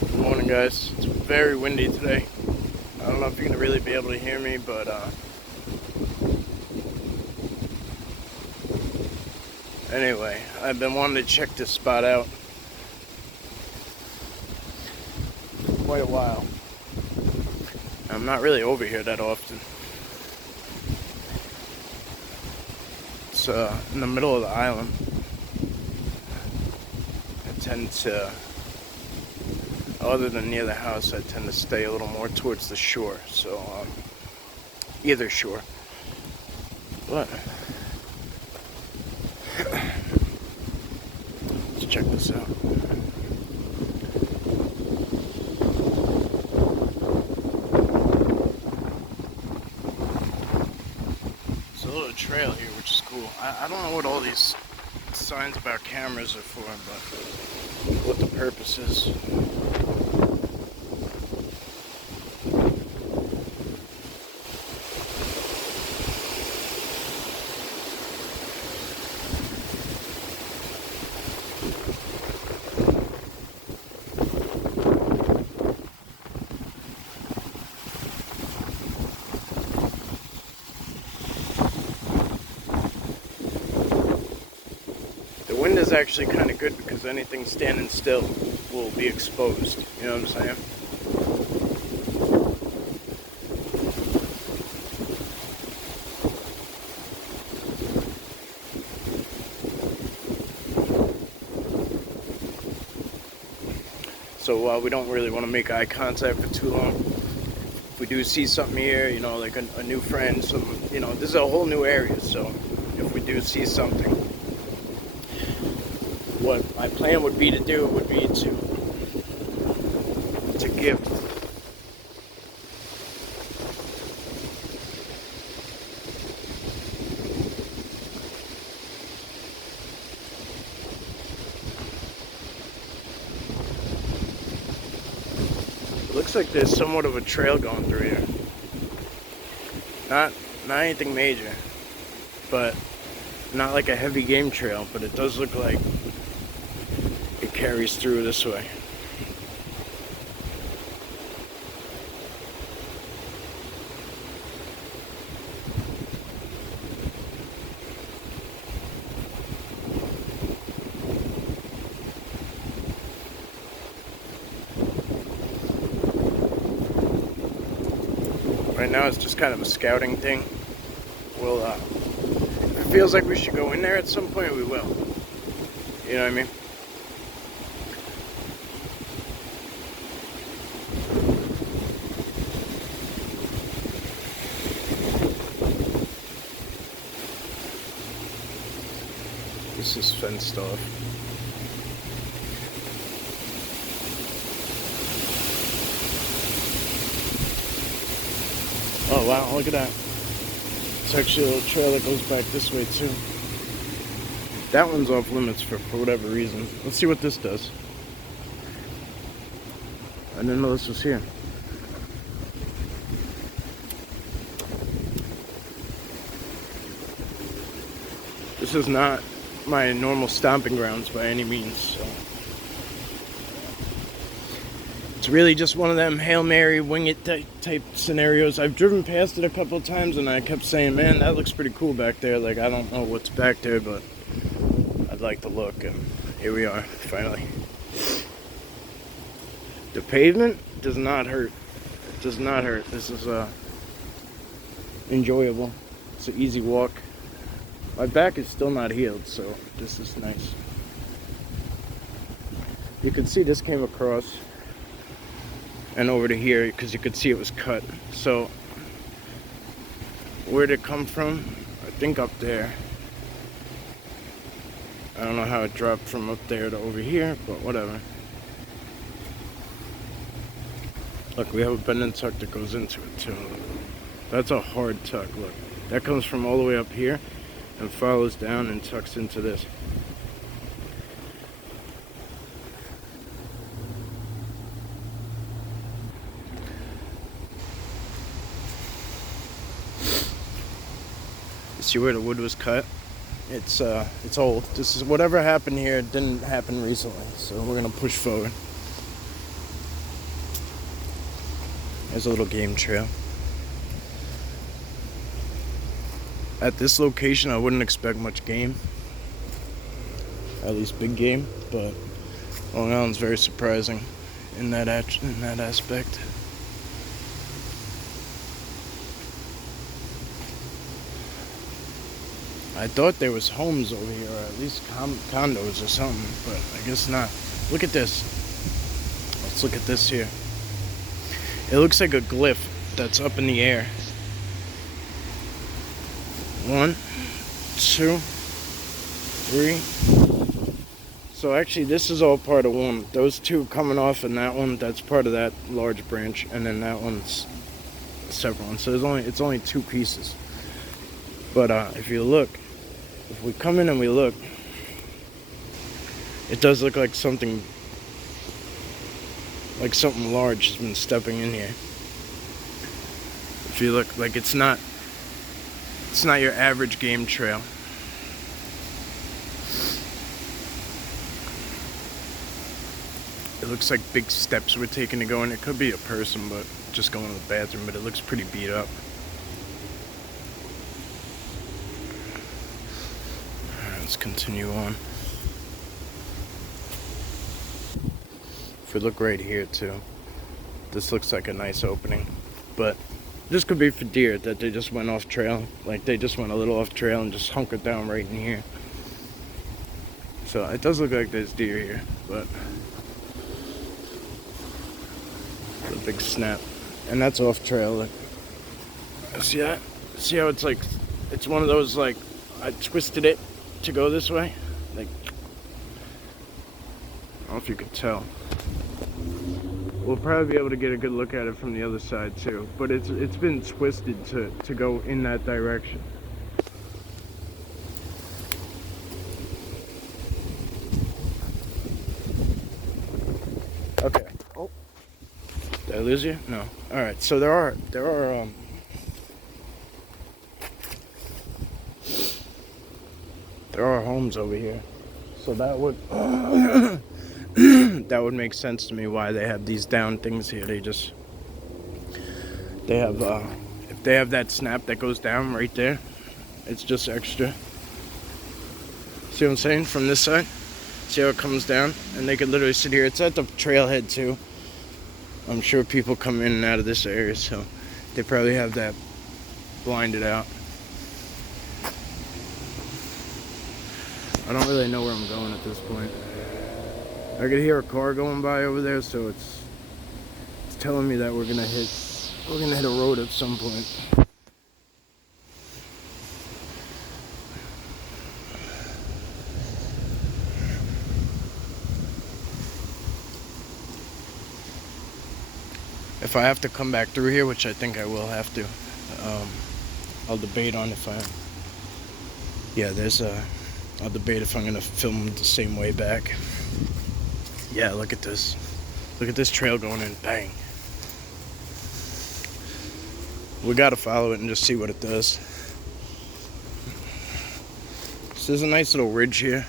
Good morning, guys. It's very windy today. I don't know if you're gonna really be able to hear me, but anyway, I've been wanting to check this spot out for quite a while. I'm not really over here that often. It's in the middle of the island. I tend to, other than near the house, I tend to stay a little more towards the shore. So, either shore. But let's check this out. There's a little trail here, which is cool. I don't know what all these signs about cameras are for, but what the purpose is. The wind is actually kind of good because anything standing still will be exposed. You know what I'm saying? So we don't really want to make eye contact for too long. If we do see something here, you know, like a new friend, you know, this is a whole new area. So if we do see something, what my plan would be to do would be to give. Looks like there's somewhat of a trail going through here. Not anything major, but not like a heavy game trail, but it does look like it carries through this way. Right now it's just kind of a scouting thing. We'll, if it feels like we should go in there at some point, we will. You know what I mean? This is fenced off. Oh wow, look at that. It's actually a little trail that goes back this way too. That one's off limits for whatever reason. Let's see what this does. I didn't know this was here. This is not my normal stomping grounds by any means, so. It's really just one of them Hail Mary, wing it type scenarios. I've driven past it a couple of times and I kept saying, man, that looks pretty cool back there. Like, I don't know what's back there, but I'd like to look, and here we are, finally. The pavement does not hurt. It does not hurt. This is enjoyable. It's an easy walk. My back is still not healed, so this is nice. You can see this came across and over to here because you could see it was cut. So where'd it come from? I think up there. I don't know how it dropped from up there to over here, but whatever. Look, we have a bend and tuck that goes into it too. That's a hard tuck. Look, that comes from all the way up here and follows down and tucks into this. See where the wood was cut? It's old. This is whatever happened here didn't happen recently, so we're gonna push forward. There's a little game trail. At this location, I wouldn't expect much game, at least big game, but Long Island's very surprising in that aspect. I thought there was homes over here, or at least condos or something, but I guess not. Look at this. Let's look at this here. It looks like a glyph that's up in the air. 1, 2, 3. So actually this is all part of one. Those two coming off and that one, that's part of that large branch, and then that one's a separate one. So it's only two pieces. But if you look, if we come in and we look, it does look like something large has been stepping in here. If you look, like it's not your average game trail. It looks like big steps were taken to go in. It could be a person, but just going to the bathroom, but it looks pretty beat up. Alright, let's continue on. If we look right here too, this looks like a nice opening, but this could be for deer that they just went off trail. Like they just went a little off trail and just hunkered down right in here. So it does look like there's deer here, but a big snap, and that's off trail. Look. See that? See how it's like, it's one of those, like, I twisted it to go this way. Like, I don't know if you could tell. We'll probably be able to get a good look at it from the other side too, but it's been twisted to go in that direction. Okay. Oh. Did I lose you? No. All right. So there are homes over here. So that would that would make sense to me why they have these down things here. They have if they have that snap that goes down right there, it's just extra. See what I'm saying? From this side, see how it comes down, and they could literally sit here. It's at the trailhead too. I'm sure people come in and out of this area, so they probably have that blinded out. I don't really know where I'm going at this point. I could hear a car going by over there, so it's telling me that we're gonna hit a road at some point. If I have to come back through here, which I think I will have to, I'll debate on if I. Yeah, I'll debate if I'm gonna film the same way back. Yeah, look at this. Look at this trail going in. Bang. We gotta follow it and just see what it does. So there's a nice little ridge here.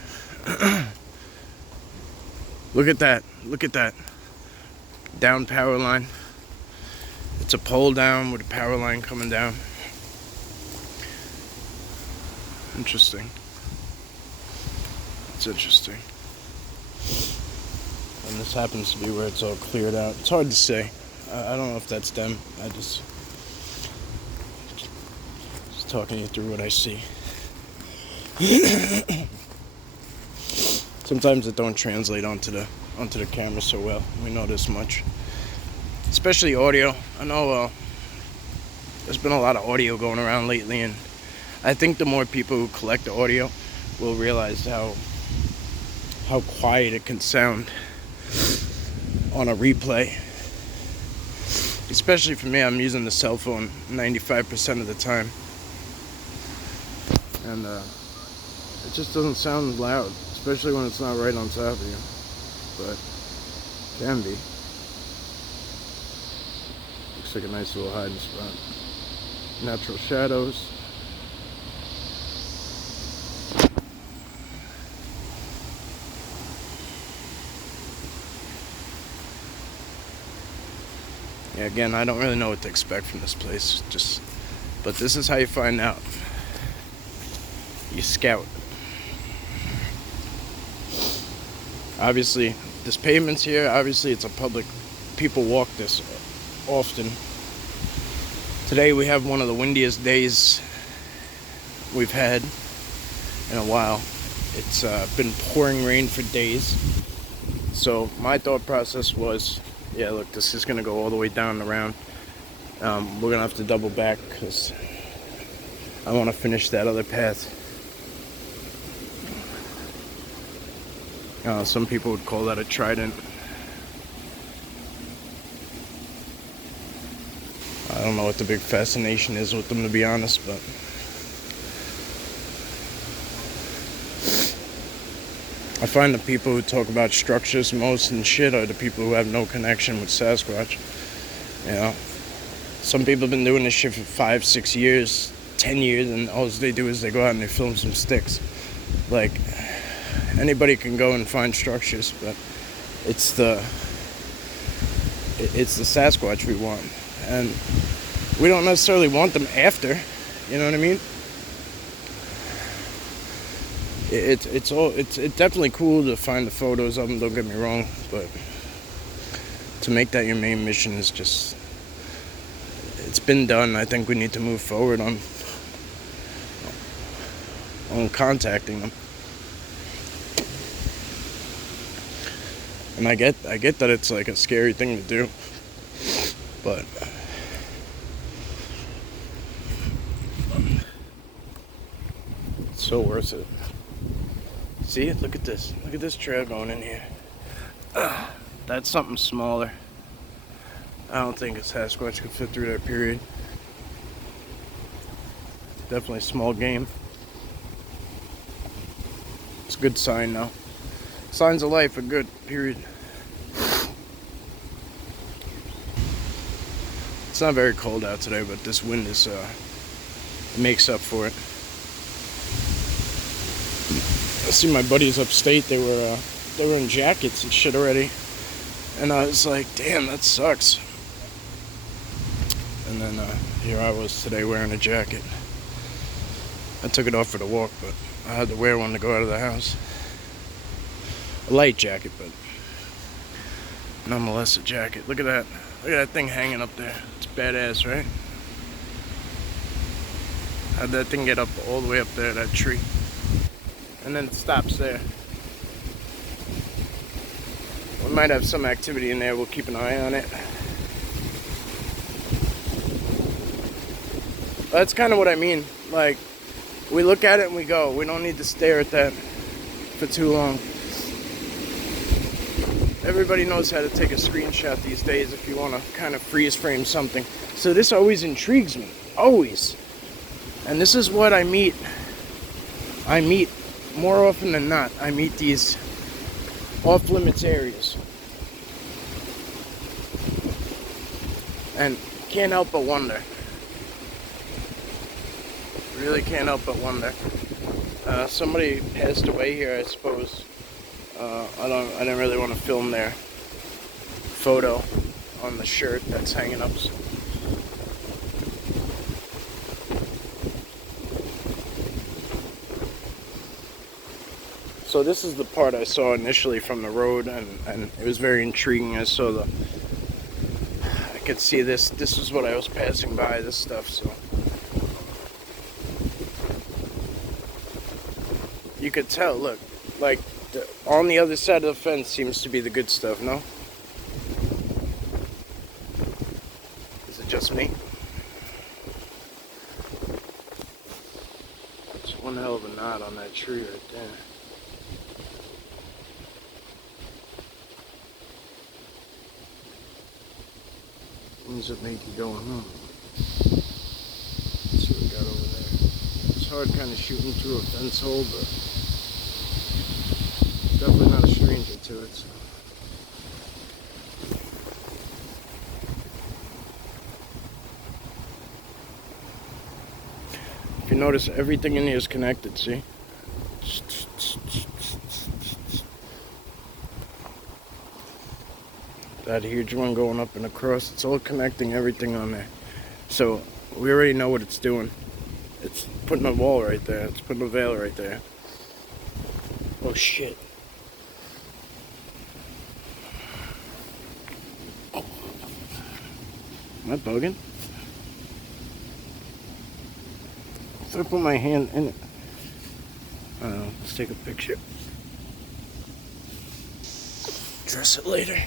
Look at that. Look at that. Down power line. It's a pole down with a power line coming down. Interesting. It's interesting. And this happens to be where it's all cleared out. It's hard to say. I don't know if that's them. I just talking you through what I see. Sometimes it don't translate onto the camera so well. We know this much. Especially audio. I know there's been a lot of audio going around lately, and I think the more people who collect the audio will realize how quiet it can sound on a replay. Especially for me, I'm using the cell phone 95% of the time, and it just doesn't sound loud, especially when it's not right on top of you, but it can be. Looks like a nice little hiding spot. Natural shadows. Yeah, again, I don't really know what to expect from this place. But this is how you find out. You scout. Obviously, this pavement's here. Obviously, it's a public. People walk this often. Today we have one of the windiest days we've had in a while. It's been pouring rain for days. So my thought process was, yeah, look, this is gonna go all the way down and around. We're gonna have to double back because I want to finish that other path. Some people would call that a trident. I don't know what the big fascination is with them, to be honest, but I find the people who talk about structures most and shit are the people who have no connection with Sasquatch. You know, some people have been doing this shit for 5, 6 years, 10 years, and all they do is they go out and they film some sticks. Like, anybody can go and find structures, but it's the Sasquatch we want, and we don't necessarily want them after. You know what I mean? It's definitely cool to find the photos of them. Don't get me wrong, but to make that your main mission is just, it's been done. I think we need to move forward on contacting them. And I get that it's like a scary thing to do, but it's so worth it. See, look at this. Look at this trail going in here. That's something smaller. I don't think a Sasquatch could fit through that period. Definitely small game. It's a good sign now. Signs of life are good, period. It's not very cold out today, but this wind is makes up for it. I see my buddies upstate, they were in jackets and shit already. And I was like, damn, that sucks. And then here I was today wearing a jacket. I took it off for the walk, but I had to wear one to go out of the house. A light jacket, but nonetheless a jacket. Look at that. Look at that thing hanging up there. It's badass, right? How'd that thing get up all the way up there, that tree? And then it stops there. We might have some activity in there. We'll keep an eye on it. That's kind of what I mean. Like, we look at it and we go. We don't need to stare at that for too long. Everybody knows how to take a screenshot these days if you want to kind of freeze frame something. So this always intrigues me. Always. And this is what I meet. More often than not, I meet these off-limits areas. And can't help but wonder. Really can't help but wonder. Somebody passed away here, I suppose. I didn't really want to film their photo on the shirt that's hanging up. So this is the part I saw initially from the road, and it was very intriguing. I could see this. This was what I was passing by, this stuff, so. You could tell, look, like, on the other side of the fence seems to be the good stuff, no? Is it just me? It's one hell of a knot on that tree right there. Things that make you go, Let's see what we got over there. It's hard kind of shooting through a fence hole, but definitely not a stranger to it. So. If you notice, everything in here is connected, see? that huge one going up and across. It's all connecting everything on there. So we already know what it's doing. It's putting a wall right there. It's putting a veil right there. Oh shit. Am I bugging? If I put my hand in it. I don't know. Let's take a picture. Dress it later.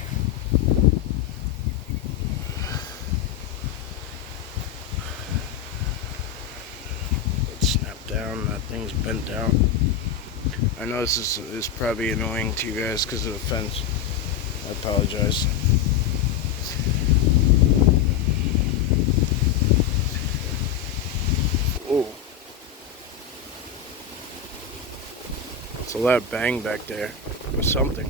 It's snapped down. That thing's bent down. I know this is probably annoying to you guys because of the fence. I apologize. Oh. It's a loud bang back there. Or something.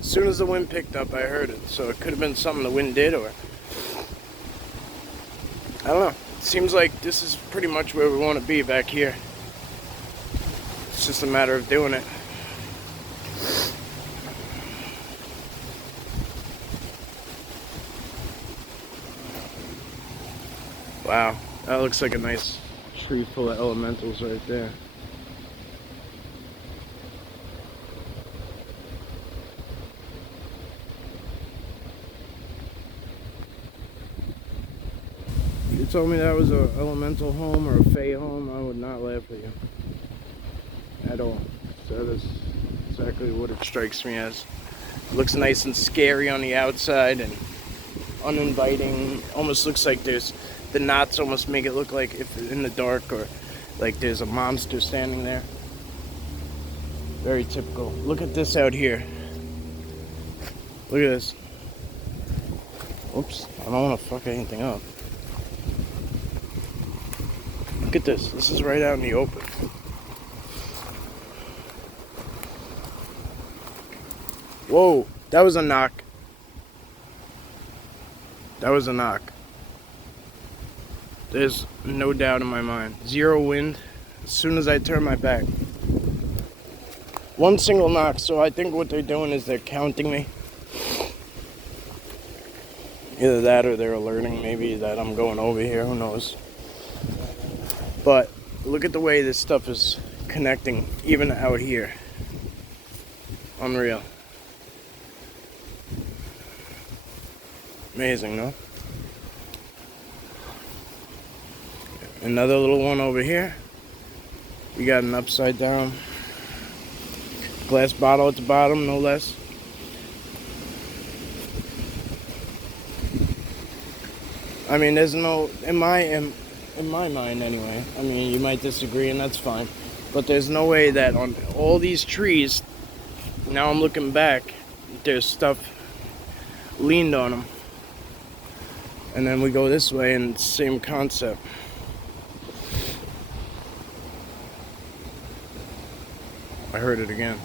As soon as the wind picked up, I heard it. So it could have been something the wind did, or I don't know. It seems like this is pretty much where we want to be back here. It's just a matter of doing it. Wow, that looks like a nice tree full of elementals right there. If you told me that was an elemental home or a fae home, I would not laugh at you. At all. So that's exactly what it strikes me as. It looks nice and scary on the outside and uninviting. Almost looks like there's the knots almost make it look like if in the dark or like there's a monster standing there. Very typical. Look at this out here. Look at this. Oops, I don't want to fuck anything up. Look at this. This is right out in the open. Whoa, that was a knock. That was a knock. There's no doubt in my mind. Zero wind. As soon as I turn my back. One single knock. So I think what they're doing is they're counting me. Either that or they're alerting maybe that I'm going over here. Who knows? But look at the way this stuff is connecting even out here. Unreal. Amazing, no? Another little one over here. We got an upside down glass bottle at the bottom, no less. I mean, there's no, in my mind anyway, I mean, you might disagree and that's fine, but there's no way that on all these trees, now I'm looking back, there's stuff leaned on them. And then we go this way and it's the same concept. I heard it again.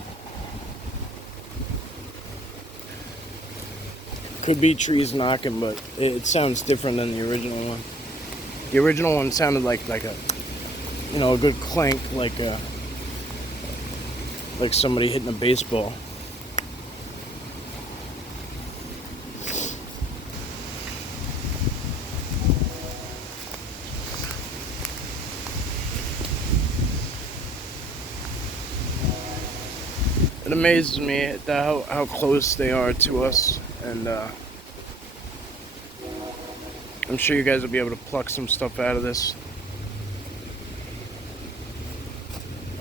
Could be trees knocking, but it sounds different than the original one. The original one sounded like a, you know, a good clank, like somebody hitting a baseball. It amazes me at how close they are to us, and I'm sure you guys will be able to pluck some stuff out of this.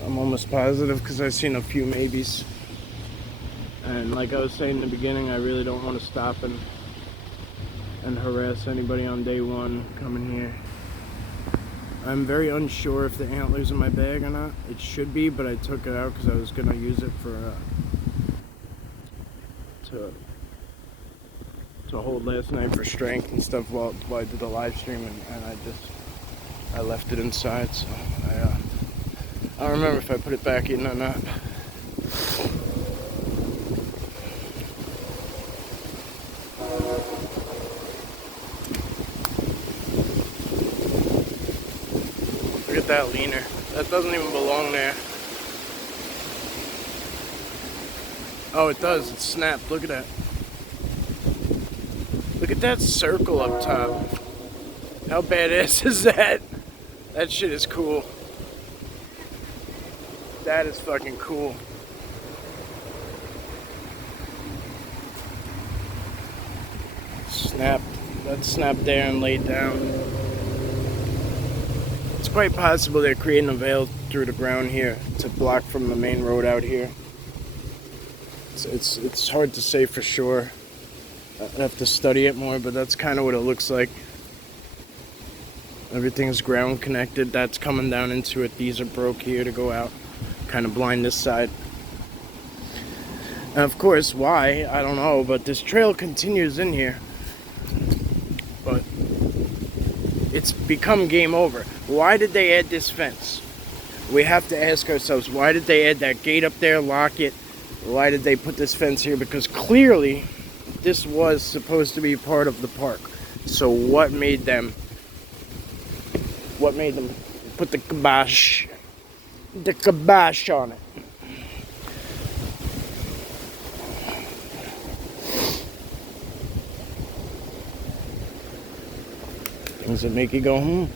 I'm almost positive because I've seen a few maybes. And like I was saying in the beginning, I really don't want to stop and harass anybody on day one coming here. I'm very unsure if the antler's in my bag or not. It should be, but I took it out because I was going to use it for to hold last night for strength and stuff while I did the live stream, and I left it inside, so I don't remember if I put it back in or not. Look at that leaner. That doesn't even belong there. Oh, it does. It's snapped. Look at that. Look at that circle up top. How badass is that? That shit is cool. That is fucking cool. Snap. That's snapped there and laid down. It's quite possible they're creating a veil through the ground here to block from the main road out here. It's hard to say for sure. I have to study it more, but that's kind of what it looks like. Everything's ground connected. That's coming down into it. These are broke here to go out. Kind of blind this side. And of course, why? I don't know, but this trail continues in here. But it's become game over. Why did they add this fence? We have to ask ourselves, why did they add that gate up there, lock it? Why did they put this fence here? Because clearly this was supposed to be part of the park. So what made them put the kibosh on it? Things that make you go,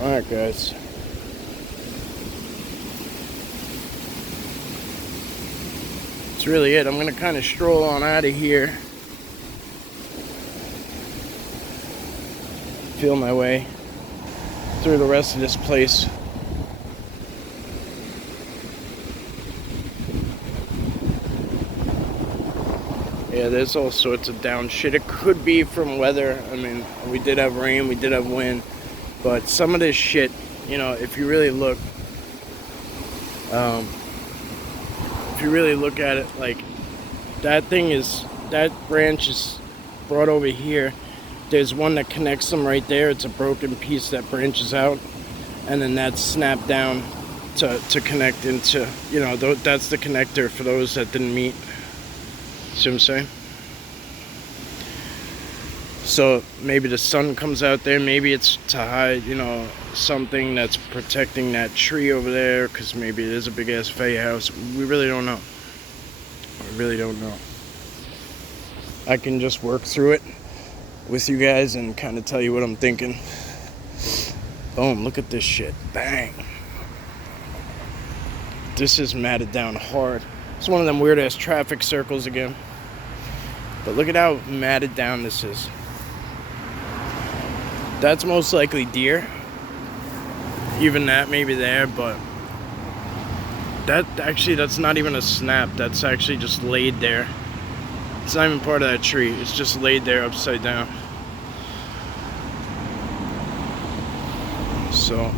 Alright, guys. That's really it. I'm going to kind of stroll on out of here. Feel my way through the rest of this place. Yeah, there's all sorts of down shit. It could be from weather. I mean, we did have rain, we did have wind. But some of this shit, you know, if you really look at it, like, that branch is brought over here. There's one that connects them right there. It's a broken piece that branches out. And then that's snapped down to connect into, you know, that's the connector for those that didn't meet. See what I'm saying? So maybe the sun comes out there, maybe it's to hide, you know, something that's protecting that tree over there, because maybe it is a big ass Fey house. We really don't know. We really don't know. I can just work through it with you guys and kind of tell you what I'm thinking. Boom, look at this shit. Bang. This is matted down hard. It's one of them weird ass traffic circles again. But look at how matted down this is. That's most likely deer. Even that may be there, but that's not even a snap. That's actually just laid there. It's not even part of that tree. It's just laid there upside down. So,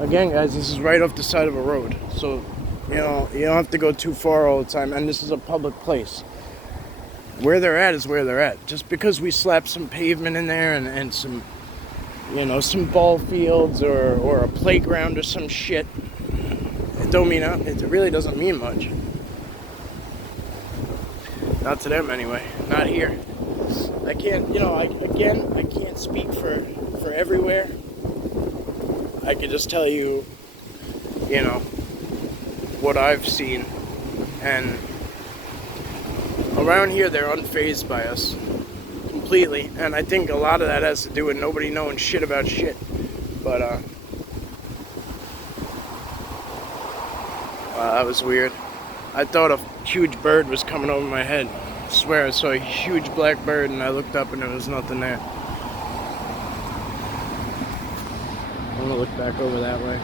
again, guys, this is right off the side of a road. So, you know, you don't have to go too far all the time. And this is a public place. Where they're at is where they're at. Just because we slap some pavement in there and some, you know, some ball fields or a playground or some shit, it really doesn't mean much. Not to them anyway. Not here. I can't, you know, I can't speak for everywhere. I can just tell you, you know, what I've seen. And around here, they're unfazed by us completely, and I think a lot of that has to do with nobody knowing shit about shit. But that was weird. I thought a huge bird was coming over my head. I swear I saw a huge black bird, and I looked up and there was nothing there. I'm gonna look back over that way.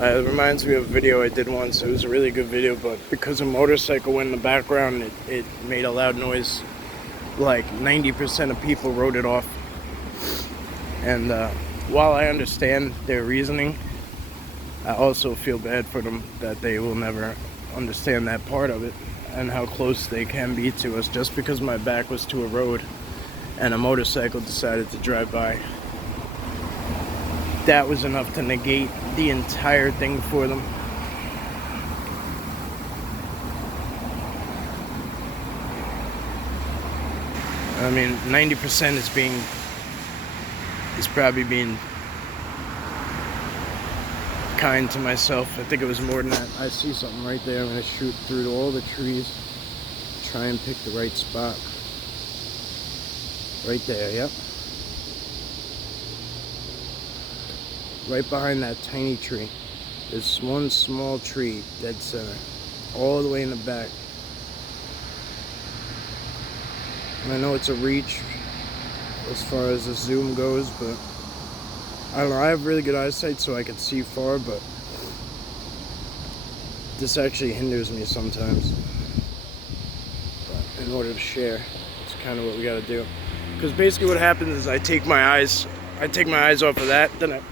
It reminds me of a video I did once. It was a really good video, but because a motorcycle went in the background, it made a loud noise. Like 90% of people wrote it off. And while I understand their reasoning, I also feel bad for them that they will never understand that part of it and how close they can be to us. Just because my back was to a road and a motorcycle decided to drive by, that was enough to negate the entire thing for them. I mean, 90% is probably being kind to myself. I think it was more than that. I see something right there. I'm gonna shoot through all the trees, try and pick the right spot. Right there, yep. Right behind that tiny tree. There's one small tree, dead center, all the way in the back. And I know it's a reach as far as the zoom goes, but I don't know, I have really good eyesight so I can see far, but this actually hinders me sometimes. But in order to share, it's kind of what we gotta do. Because basically what happens is I take my eyes off of that, then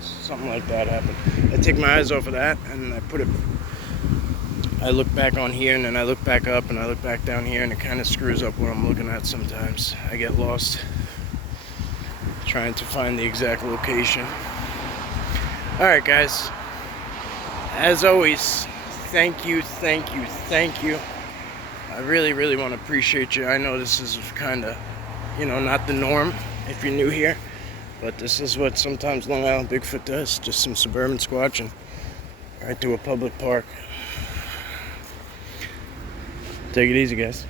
something like that happened. I take my eyes off of that and I look back on here, and then I look back up and I look back down here, and it kind of screws up what I'm looking at sometimes. I get lost trying to find the exact location. Alright guys, as always, thank you. I really want to appreciate you. I know this is kind of, not the norm if you're new here, but this is what sometimes Long Island Bigfoot does. Just some suburban squatching right through a public park. Take it easy, guys.